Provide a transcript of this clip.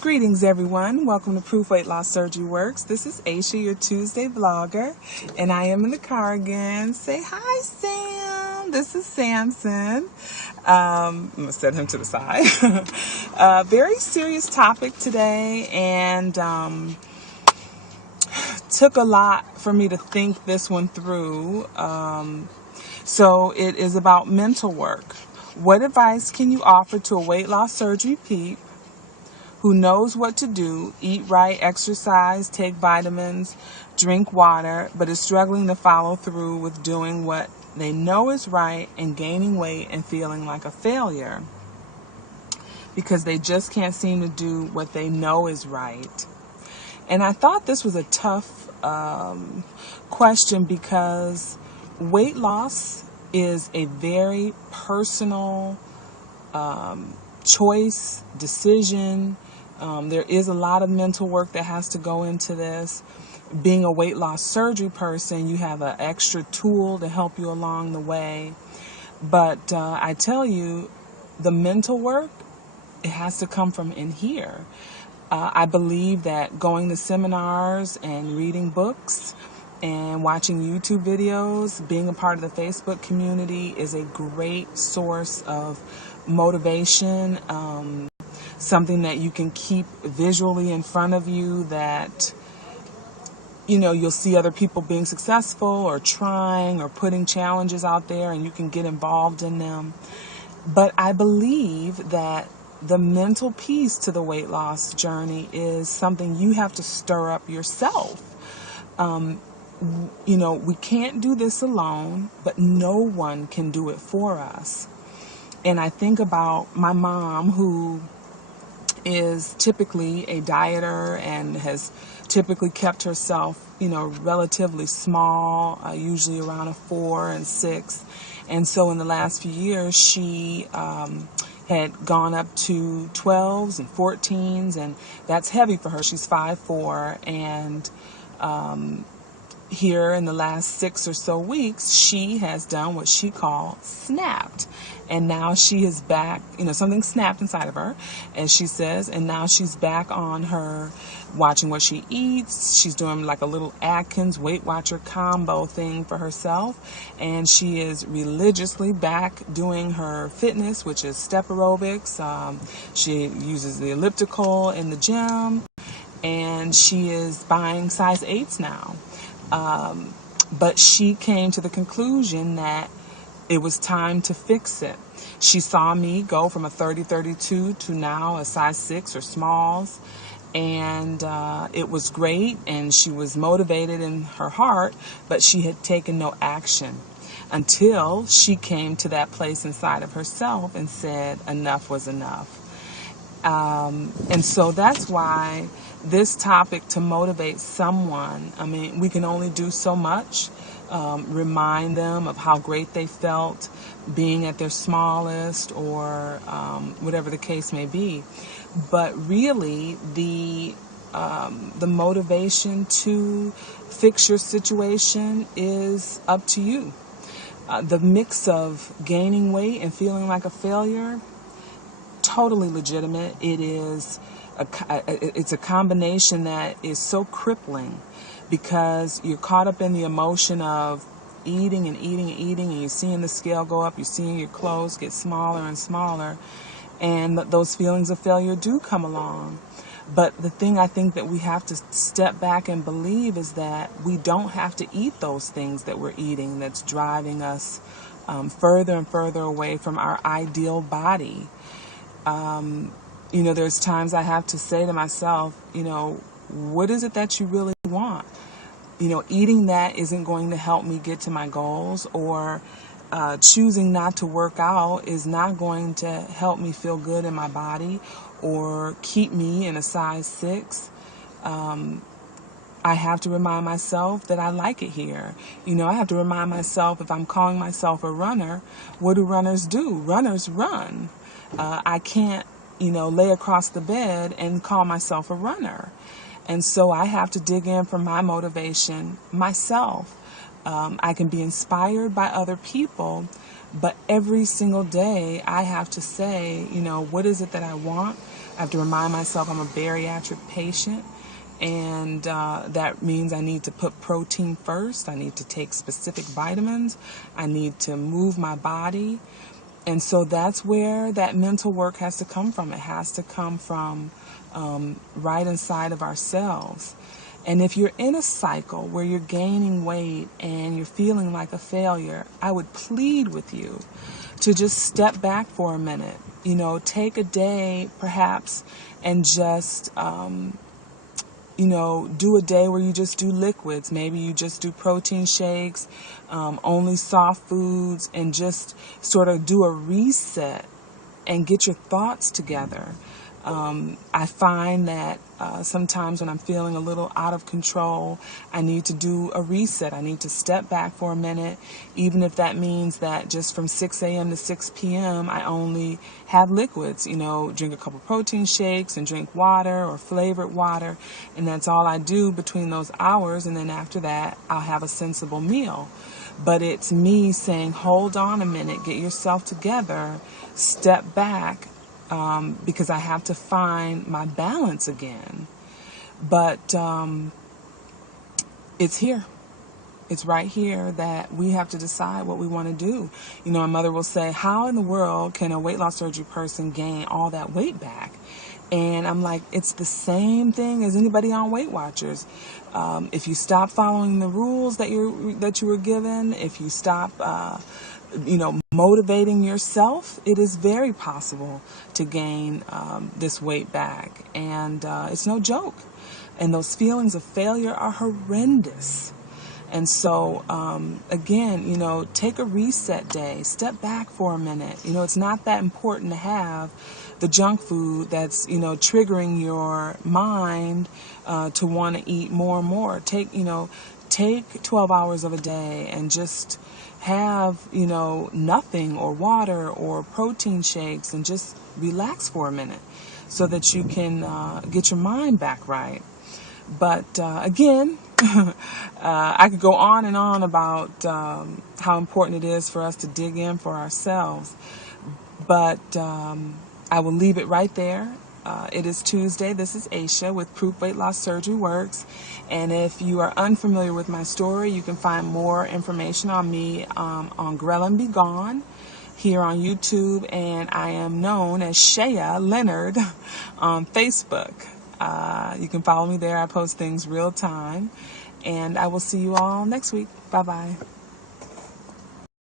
Greetings everyone, welcome to Proof Weight Loss Surgery Works. This is Aisha, your Tuesday vlogger, and I am in the car again. Say hi, Sam. This is Samson. I'm going to set him to the side. Very serious topic today, and took a lot for me to think this one through. So it is about mental work. What advice can you offer to a weight loss surgery peep who knows what to do, eat right, exercise, take vitamins, drink water, but is struggling to follow through with doing what they know is right and gaining weight and feeling like a failure because they just can't seem to do what they know is right? And I thought this was a tough question because weight loss is a very personal choice, decision. There is a lot of mental work that has to go into this. Being a weight loss surgery person, you have an extra tool to help you along the way. But I tell you, the mental work, it has to come from in here. I believe that going to seminars and reading books and watching YouTube videos, being a part of the Facebook community is a great source of motivation, something that you can keep visually in front of you, that you'll see other people being successful or trying or putting challenges out there, and you can get involved in them. But I believe that the mental piece to the weight loss journey is something you have to stir up yourself. We can't do this alone, but no one can do it for us. And I think about my mom, who is typically a dieter and has typically kept herself, relatively small, usually around a 4 and 6. And so in the last few years, she had gone up to 12s and 14s, and that's heavy for her. She's 5'4", and here in the last 6 or so weeks, she has done what she called snapped. And now she is back, something snapped inside of her, as she says, and now she's back on her watching what she eats. She's doing like a little Atkins Weight Watcher combo thing for herself, and she is religiously back doing her fitness, which is step aerobics. She uses the elliptical in the gym, and she is buying size 8s now. But she came to the conclusion that it was time to fix it. She saw me go from a 30-32 to now a size 6 or smalls, and it was great, and she was motivated in her heart, but she had taken no action until she came to that place inside of herself and said enough was enough. And so that's why this topic, to motivate someone, we can only do so much. Remind them of how great they felt being at their smallest, or whatever the case may be. But really, the motivation to fix your situation is up to you. The mix of gaining weight and feeling like a failure, totally legitimate. It's a combination that is so crippling, because you're caught up in the emotion of eating and eating and eating, and you're seeing the scale go up, you're seeing your clothes get smaller and smaller, and those feelings of failure do come along. But the thing I think that we have to step back and believe is that we don't have to eat those things that we're eating that's driving us further and further away from our ideal body. There's times I have to say to myself, what is it that you really want? Eating that isn't going to help me get to my goals, or choosing not to work out is not going to help me feel good in my body or keep me in a size 6. I have to remind myself that I like it here. I have to remind myself, if I'm calling myself a runner, what do runners do? Runners run. I can't, lay across the bed and call myself a runner. And so I have to dig in for my motivation myself. I can be inspired by other people, but every single day I have to say, what is it that I want? I have to remind myself I'm a bariatric patient, and that means I need to put protein first. I need to take specific vitamins. I need to move my body. And so that's where that mental work has to come from. It has to come from right inside of ourselves. And if you're in a cycle where you're gaining weight and you're feeling like a failure, I would plead with you to just step back for a minute. You know, take a day perhaps and just do a day where you just do liquids. Maybe you just do protein shakes, only soft foods, and just sort of do a reset and get your thoughts together. I find that sometimes when I'm feeling a little out of control, I need to do a reset. I need to step back for a minute, even if that means that just from 6 a.m. to 6 p.m. I only have liquids, drink a couple protein shakes and drink water or flavored water, and that's all I do between those hours, and then after that I'll have a sensible meal. But it's me saying, hold on a minute, get yourself together, step back, because I have to find my balance again. But it's here. It's right here that we have to decide what we want to do. My mother will say, how in the world can a weight loss surgery person gain all that weight back? And I'm like, it's the same thing as anybody on Weight Watchers. If you stop following the rules that you were given, if you stop motivating yourself, it is very possible to gain this weight back. And it's no joke. And those feelings of failure are horrendous. And so, again, take a reset day, step back for a minute. It's not that important to have the junk food that's, triggering your mind to want to eat more and more. Take 12 hours of a day and just have, nothing, or water or protein shakes, and just relax for a minute so that you can get your mind back right. But again, I could go on and on about how important it is for us to dig in for ourselves. But I will leave it right there. It is Tuesday. This is Aisha with ProofWLSworks. And if you are unfamiliar with my story, you can find more information on me on Grell and Be Gone here on YouTube. And I am known as Shea Leonard on Facebook. You can follow me there. I post things real time. And I will see you all next week. Bye-bye.